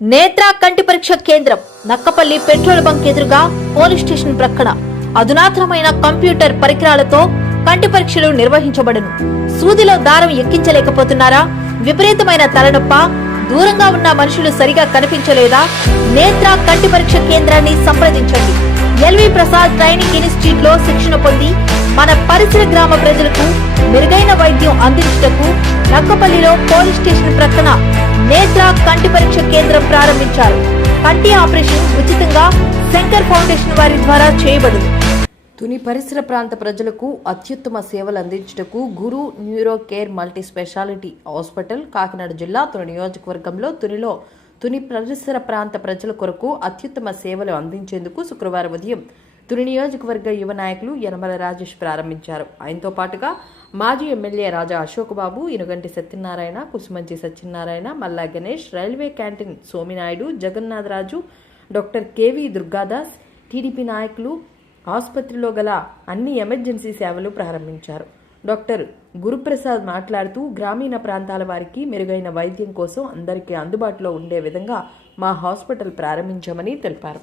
నేత్ర కంటి పరీక్ష కేంద్రం నక్కపల్లి పెట్రోల్ బంక్ ఎదురుగా పోలీస్ స్టేషన్ ప్రక్కన అధునాతనమైన కంప్యూటర్ పరికరాలతో కంటి పరీక్షలు నిర్వహించబడను. సూదిలో దారం ఎక్కించలేకపోతున్నారా? విపరీతమైన తలనొప్ప దూరంగా ఉన్న మనుషులు సరిగా కనిపించలేదా? నేత్ర కంటి పరీక్ష కేంద్రాన్ని సంప్రదించండి. ఎల్వి ప్రసాద్ ట్రైనింగ్ ఇన్స్టిట్యూట్లో శిక్షణ పొంది మన పరిసర గ్రామ ప్రజలకు మెరుగైన వైద్యం అందించుటకు నక్కపల్లిలో పోలీస్ స్టేషన్ ప్రక్కన నేత్ర కంటి పరీక్ష కేంద్రం ప్రారంభించారు. కంటి ఆపరేషన్ ఉచితంగా శంకర్ ఫౌండేషన్ వారి ద్వారా చేయబడును తుని పరిసర ప్రాంత ప్రజలకు అత్యుత్తమ సేవలు అందించుటకు Guru neuro care multi speciality hospital Kakinada జిల్లా తుని నియోజకవర్గంలో తునిలో తుని పరిసర ప్రాంత ప్రజల కొరకు అత్యుత్తమ సేవలు అందించేందుకు శుక్రవారం ఉదయం తుని నియోజకవర్గ యువ నాయకులు యనమల రాజేష్ ప్రారంభించారు. ఆయనతో పాటుగా మాజీ MLA Raja Ashok Babu Inuganti Satyanarayana Kusumanchi Satyanarayana Malla Ganesh railway canteen Sominaidu Jagannatharaju doctor K V Durgadas TDP నాయకులు ఆసుపత్రిలో గల అన్ని ఎమర్జెన్సీ సేవలు ప్రారంభించారు. డాక్టర్ గురుప్రసాద్ మాట్లాడుతూ గ్రామీణ ప్రాంతాల వారికి మెరుగైన వైద్యం కోసం అందరికీ అందుబాటులో ఉండే విధంగా మా హాస్పిటల్ ప్రారంభించామని తెలిపారు.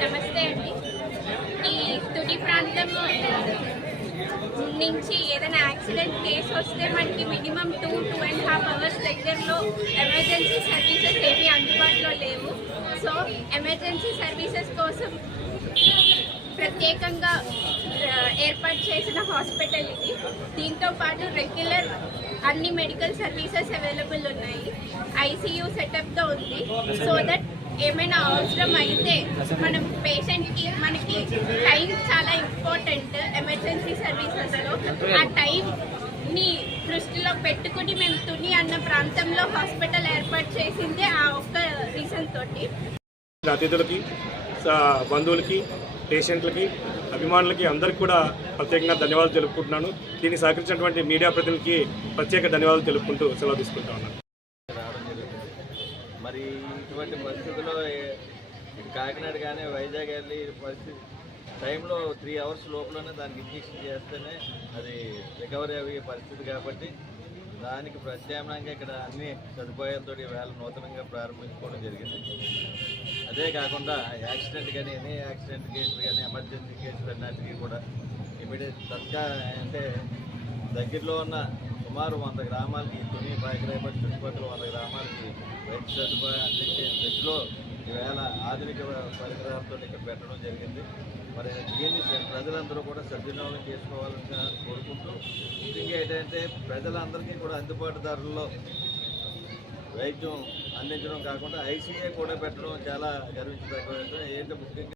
నమస్తే అండి ఈ తుడి ప్రాంతం నుంచి ఏదైనా యాక్సిడెంట్ కేసు వస్తే మనకి minimum two two and half hours దగ్గరలో ఎమర్జెన్సీ సర్వీసెస్ ఏమీ అందుబాటులో లేవు. సో ఎమర్జెన్సీ సర్వీసెస్ కోసం ప్రత్యేకంగా ఏర్పాటు చేసిన హాస్పిటల్ ఇది. దీంతో పాటు రెగ్యులర్ అన్ని మెడికల్ సర్వీసెస్ అవైలబుల్ ఉన్నాయి. ఐసీయూ సెటప్తో ఉంది. సో దట్ ఏమైనా అవసరం అయితే మనం పేషెంట్కి మనకి టైం చాలా ఇంపార్టెంట్ ఎమర్జెన్సీ సర్వీసెస్లో ఆ టైంని దృష్టిలో పెట్టుకుని మేము తుని అన్న ప్రాంతంలో హాస్పిటల్ ఏర్పాటు చేసిందే ఆ ఒక్క రీజన్ తోటి. అతిథులకి బంధువులకి పేషెంట్లకి అభిమానులకి అందరికీ కూడా ప్రత్యేకంగా ధన్యవాదాలు తెలుపుకుంటున్నాను. దీన్ని సహకరించినటువంటి మీడియా ప్రతినిధికి ప్రత్యేక ధన్యవాదాలు తెలుపుకుంటూ సెలవు తీసుకుంటా ఉన్నాను. పరిస్థితుల్లో ఇటు కాకినాడ కానీ వైజాగ్ వెళ్ళి పరిస్థితి టైంలో త్రీ అవర్స్ లోపలనే దానికి ఇంజక్షన్ చేస్తేనే అది రికవరీ అయ్యే పరిస్థితి కాబట్టి దానికి ప్రత్యామ్నాయంగా ఇక్కడ అన్ని సదుపాయాలతో వేళ నూతనంగా ప్రారంభించుకోవడం జరిగింది. అదే కాకుండా యాక్సిడెంట్ కానీ ఎనీ యాక్సిడెంట్ కేసులు కానీ ఎమర్జెన్సీ కేసులు అన్నిటికీ కూడా ఇమీడియట్ తత్కా అంటే దగ్గరలో ఉన్న సుమారు వంద గ్రామాలకి తుని పాయకరాయపట్టి చుట్టుపక్కల వంద గ్రామాలకి వైద్య సదుపాయం అందించే దశలో ఈవేళ ఆధునిక పరికరాలతో ఇక్కడ పెట్టడం జరిగింది. మరి దీన్ని ప్రజలందరూ కూడా సద్వినియోగం చేసుకోవాలని కోరుకుంటూ ముఖ్యంగా ఏంటంటే ప్రజలందరికీ కూడా అందుబాటు ధరల్లో వైద్యం అందించడం కాకుండా ఐసీఏ కూడా పెట్టడం చాలా గర్వించదగ్గ ఏంటంటే ముఖ్యంగా